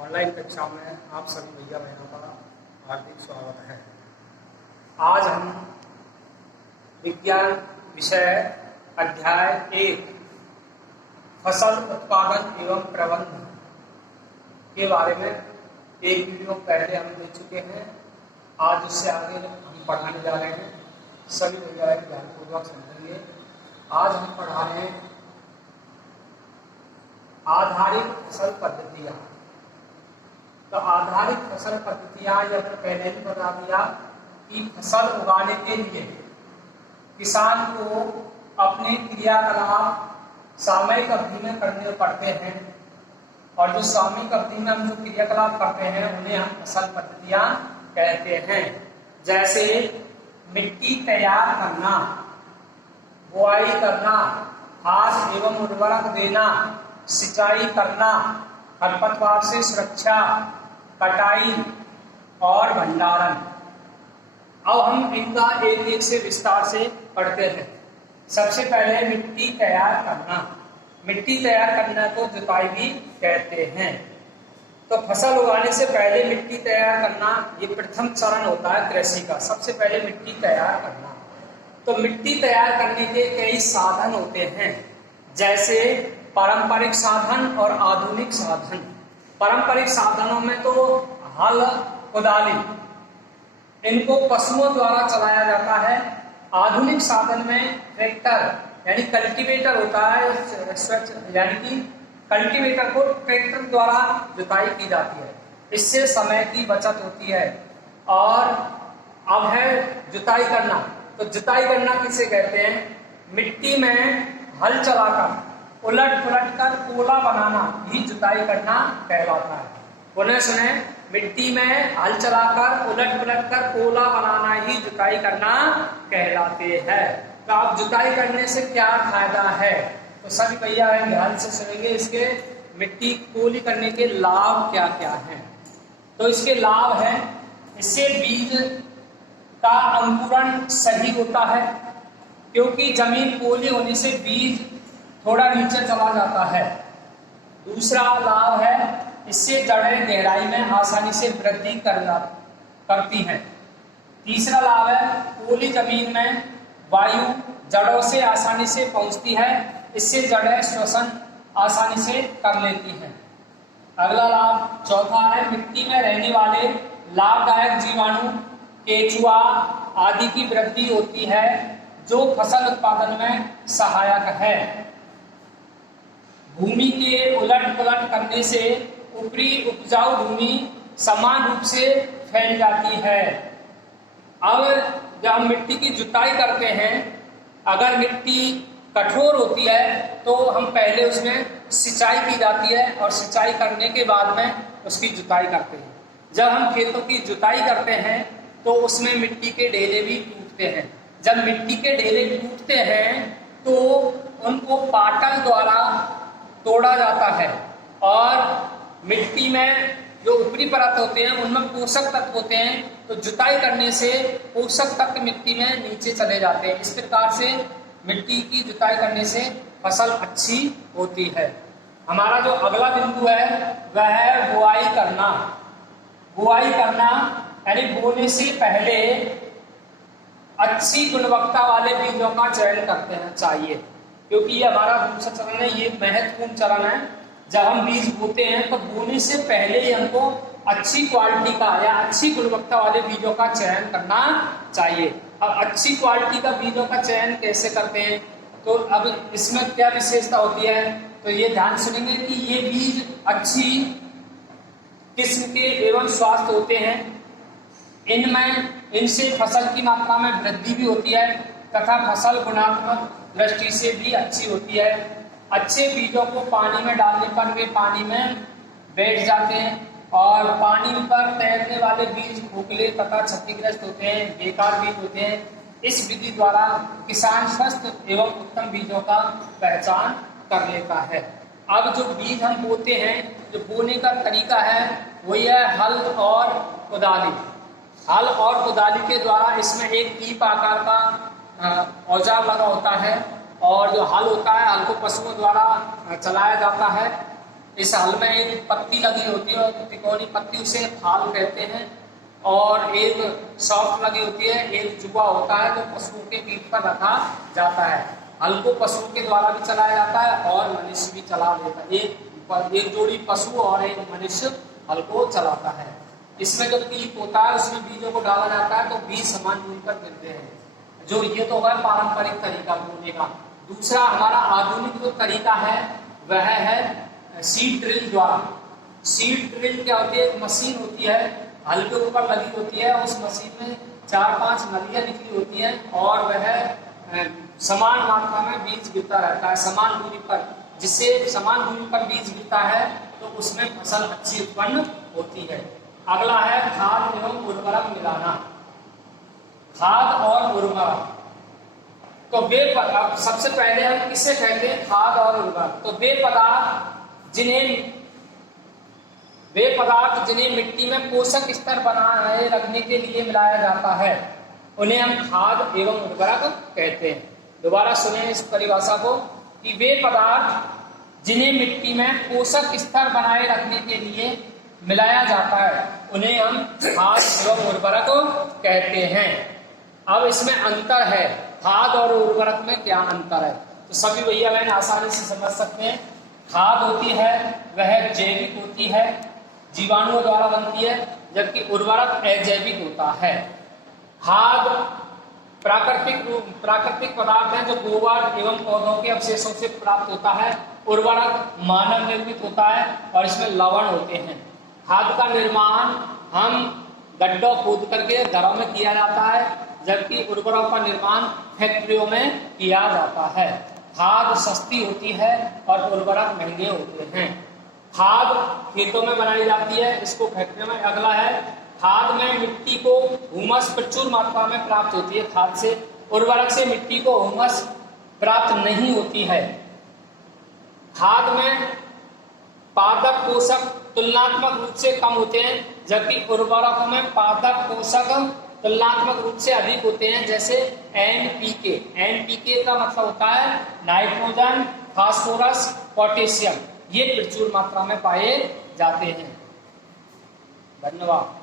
Online कक्षा में आप सभी भैया बहनों का हार्दिक स्वागत है। आज हम विज्ञान विषय अध्याय 1 फसल उत्पादन एवं प्रबंधन के बारे में एक वीडियो पहले हम देख चुके हैं। आज उससे आगे हम पढ़ाने जा रहे हैं। सभी भैया ध्यानपूर्वक समझेंगे। आज हम पढ़ा रहे हैं आधारित फसल पद्धतियां। तो आधारित फसल पद्धतियां ये हमने पहले भी बता दिया कि फसल उगाने के लिए किसान को अपने क्रियाकलाप सामयिक अवधि में करने पड़ते हैं, और जो सामयिक अवधि में हम जो क्रियाकलाप करते हैं उन्हें हम फसल पद्धतियां कहते हैं। जैसे मिट्टी तैयार करना, बुआई करना, खाद एवं उर्वरक देना, सिंचाई करना, खरपतवार से सुरक्षा, कटाई और भंडारण। अब हम इनका एक एक से विस्तार से पढ़ते हैं। सबसे पहले मिट्टी तैयार करना। मिट्टी तैयार करना को जुताई भी कहते हैं। तो फसल उगाने से पहले मिट्टी तैयार करना ये प्रथम चरण होता है कृषि का। सबसे पहले मिट्टी तैयार करना। तो मिट्टी तैयार करने के कई साधन होते हैं, जैसे पारंपरिक साधन और आधुनिक साधन। पारंपरिक साधनों में तो हल, कुदाली, इनको पशुओं द्वारा चलाया जाता है। आधुनिक साधन में ट्रैक्टर यानी कल्टीवेटर होता है, यानी कि कल्टीवेटर को ट्रैक्टर द्वारा जुताई की जाती है। इससे समय की बचत होती है। और अब है जुताई करना। तो जुताई करना किसे कहते हैं? मिट्टी में हल चलाकर उलट पुलट कर पोला बनाना ही जुताई करना कहलाता है। पुनः सुने, मिट्टी में हल चलाकर उलट पुलट कर पोला बनाना ही जुताई करना कहलाते हैं। तो आप जुताई करने से क्या फायदा है, तो सभी भैया ध्यान से सुनेंगे। इसके मिट्टी पोली करने के लाभ क्या क्या हैं। तो इसके लाभ है, इससे बीज का अंकुरण सही होता है, क्योंकि जमीन पोली होने से बीज थोड़ा नीचे चला जाता है। दूसरा लाभ है, इससे जड़ें गहराई में आसानी से वृद्धि करती हैं। तीसरा लाभ है, पोली जमीन में वायु जड़ों से आसानी से पहुंचती है, इससे जड़ें श्वसन आसानी से कर लेती हैं। अगला लाभ चौथा है, मिट्टी में रहने वाले लाभदायक जीवाणु, केचुआ आदि की वृद्धि होती है, जो फसल उत्पादन में सहायक है। भूमि के उलट पुलट करने से ऊपरी उपजाऊ भूमि समान रूप से फैल जाती है। अब जब हम मिट्टी की जुताई करते हैं, अगर मिट्टी कठोर होती है तो हम पहले उसमें सिंचाई की जाती है, और सिंचाई करने के बाद में उसकी जुताई करते हैं। जब हम खेतों की जुताई करते हैं तो उसमें मिट्टी के ढेले भी टूटते हैं। जब मिट्टी के ढेले टूटते हैं तो उनको पाटल द्वारा तोड़ा जाता है, और मिट्टी में जो ऊपरी परत होते हैं उनमें पोषक तत्व होते हैं, तो जुताई करने से पोषक तत्व मिट्टी में नीचे चले जाते हैं। इस प्रकार से मिट्टी की जुताई करने से फसल अच्छी होती है। हमारा जो अगला बिंदु है वह है बुआई करना। बुआई करना यानी बोने से पहले अच्छी गुणवत्ता वाले बीजों का चयन करते हैं चाहिए, क्योंकि ये हमारा दूसरा चरण है, ये महत्वपूर्ण चरण है। जब हम बीज बोते हैं तो बोने से पहले ही हमको अच्छी क्वालिटी का या अच्छी गुणवत्ता वाले बीजों का चयन करना चाहिए। अब अच्छी क्वालिटी का बीजों का चयन कैसे करते हैं, तो अब इसमें क्या विशेषता होती है, तो ये ध्यान सुनेंगे कि ये बीज अच्छी किस्म के एवं स्वास्थ्य होते हैं। इनसे फसल की मात्रा में वृद्धि भी होती है, तथा फसल गुणात्मक दृष्टि से भी अच्छी होती है। अच्छे बीजों को पानी में डालने पर वे पानी में बैठ जाते हैं, और पानी पर तैरने वाले बीज खोखले तथा क्षतिग्रस्त होते हैं, बेकार बीज होते हैं। इस विधि द्वारा किसान स्वस्थ एवं उत्तम बीजों का पहचान कर लेता है। अब जो बीज हम बोते हैं, जो बोने का तरीका है वही है हल और कुदाली। हल और कुदाली के द्वारा इसमें एक कीप आकार का औजार लगा होता है, और जो हल होता है, हल को पशुओं द्वारा चलाया जाता है, इस हल में एक पत्ती लगी होती है और तिकोनी पत्ती, उसे थाल कहते हैं, और एक सॉफ्ट लगी होती है, एक जुआ होता है जो पशुओं के पीठ पर रखा जाता है। हल को पशुओं के द्वारा भी चलाया जाता है और मनुष्य भी चला लेता है। एक जोड़ी पशु और एक मनुष्य हल को चलाता है। इसमें जो कीप होता है उसमें बीजों को डाला जाता है तो बीज समान दूरी पर गिरते हैं। जो ये तो होगा पारंपरिक तरीका बोने का। दूसरा हमारा आधुनिक जो तरीका है वह है सीड ड्रिल द्वारा। सीड ड्रिल क्या होती है? एक मशीन होती है, हल के ऊपर लगी होती है, उस मशीन में 4-5 नलियां निकली होती हैं और वह समान मात्रा में बीज गिरता रहता है समान दूरी पर। जिससे समान दूरी पर बीज गिरता है तो उसमें फसल अच्छी उत्पन्न होती है। अगला है खाद एवं उर्वरक मिलाना। खाद और उर्वरक, तो वे सबसे पहले हम किससे कहते हैं? खाद और उर्वरक। तो वे पदार्थ जिन्हें मिट्टी में पोषक स्तर बनाए रखने के लिए मिलाया जाता है उन्हें हम खाद एवं उर्वरक कहते हैं। दोबारा सुने इस परिभाषा को कि वे पदार्थ जिन्हें मिट्टी में पोषक स्तर बनाए रखने के लिए मिलाया जाता है उन्हें हम खाद एवं उर्वरक कहते हैं। अब इसमें अंतर है, खाद और उर्वरक में क्या अंतर है? तो सभी भैया बहन आसानी से समझ सकते हैं। खाद होती है वह जैविक होती है, जीवाणुओं द्वारा बनती है, जबकि उर्वरक अजैविक होता है। खाद प्राकृतिक पदार्थ है जो गोबर एवं पौधों के अवशेषों से प्राप्त होता है। उर्वरक मानव निर्मित होता है और इसमें लवण होते हैं। खाद का निर्माण हम गड्ढों खोद करके घरों में किया जाता है, जबकि उर्वरक का निर्माण फैक्ट्रियों में किया जाता है। खाद सस्ती होती है और उर्वरक महंगे होते हैं। खाद खेतों में बनाई जाती है, इसको फैक्ट्री में। अगला है खाद में मिट्टी को हुमस प्रचुर मात्रा में प्राप्त होती है खाद से। उर्वरक से मिट्टी को हुमस प्राप्त नहीं होती है। खाद में पादप पोषक तुलनात्मक रूप से कम होते हैं, जबकि उर्वरकों में पादप पोषक तुलनात्मक रूप से अधिक होते हैं। जैसे एनपीके। एनपीके का मतलब होता है नाइट्रोजन, फास्फोरस, पोटेशियम। ये प्रचुर मात्रा में पाए जाते हैं। धन्यवाद।